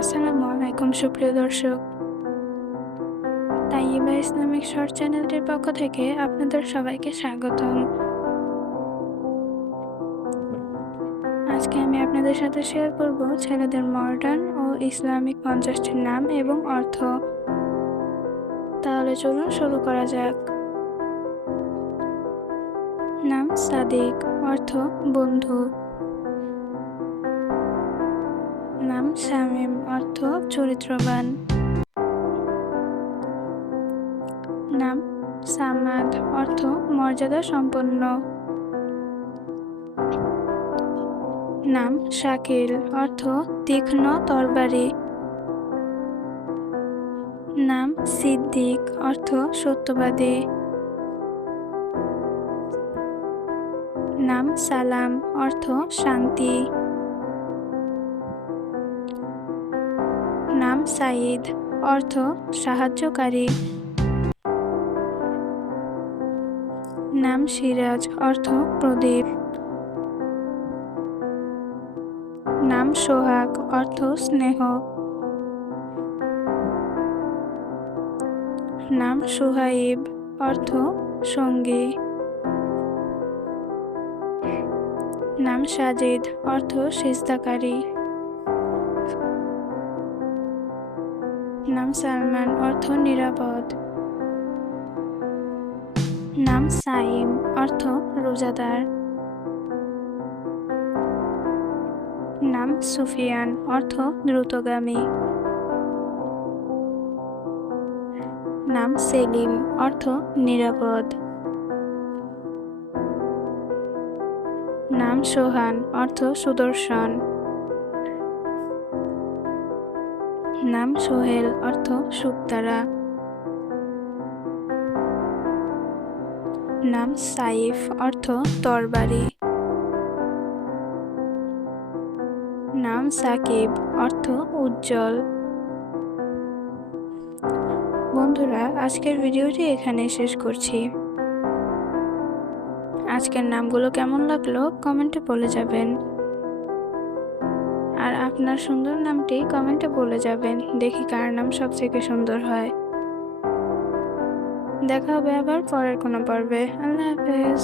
আসসালামু আলাইকুম সুপ্রিয় দর্শক। তাইয়্যিবা ইসলামিক শর্ট চ্যানেলটির পক্ষ থেকে আপনাদের সবাইকে স্বাগতম। আজকে আমি আপনাদের সাথে শেয়ার করব ছেলেদের মডার্ন ও ইসলামিক 50টি নাম এবং অর্থ। তাহলে চলুন শুরু করা যাক। নাম সাদিক, অর্থ বন্ধু। নাম শামীম, অর্থ চরিত্রবান। নাম সামাদ, অর্থ মর্যাদা সম্পন্ন। নাম শাকিল, অর্থ তীক্ষ্ণ তরবারি। নাম সিদ্দিক, অর্থ সত্যবাদী। নাম সালাম, অর্থ শান্তি। নাম সাঈদ, অর্থ সাহায্যকারী। নাম সিরাজ, অর্থ প্রদীপ। নাম সোহাগ, অর্থ স্নেহ। নাম সুহাইব, অর্থ সঙ্গী। নাম সাজিদ, অর্থ সিজদাকারী। নাম সালমান, অর্থ নিরাপদ। নাম সাইম, অর্থ রোজাদার। নাম সুফিয়ান, অর্থ দ্রুতগামী। নাম সেলিম, অর্থ নিরাপদ। নাম সোহান, অর্থ সুদর্শন। নাম সোহেল, অর্থ শুকতারা। নাম সাইফ, অর্থ তরবারি। নাম সাকিব, অর্থ উজ্জ্বল। বন্ধুরা, আজকের ভিডিওটি এখানে শেষ করছি। আজকের নামগুলো কেমন লাগলো কমেন্টে বলে যাবেন, আর আপনার সুন্দর নামটি কমেন্টে বলে যাবেন, দেখি কার নাম সবথেকে সুন্দর হয়। দেখা হবে আবার পরের কোনো পর্বে। আল্লাহ হাফেজ।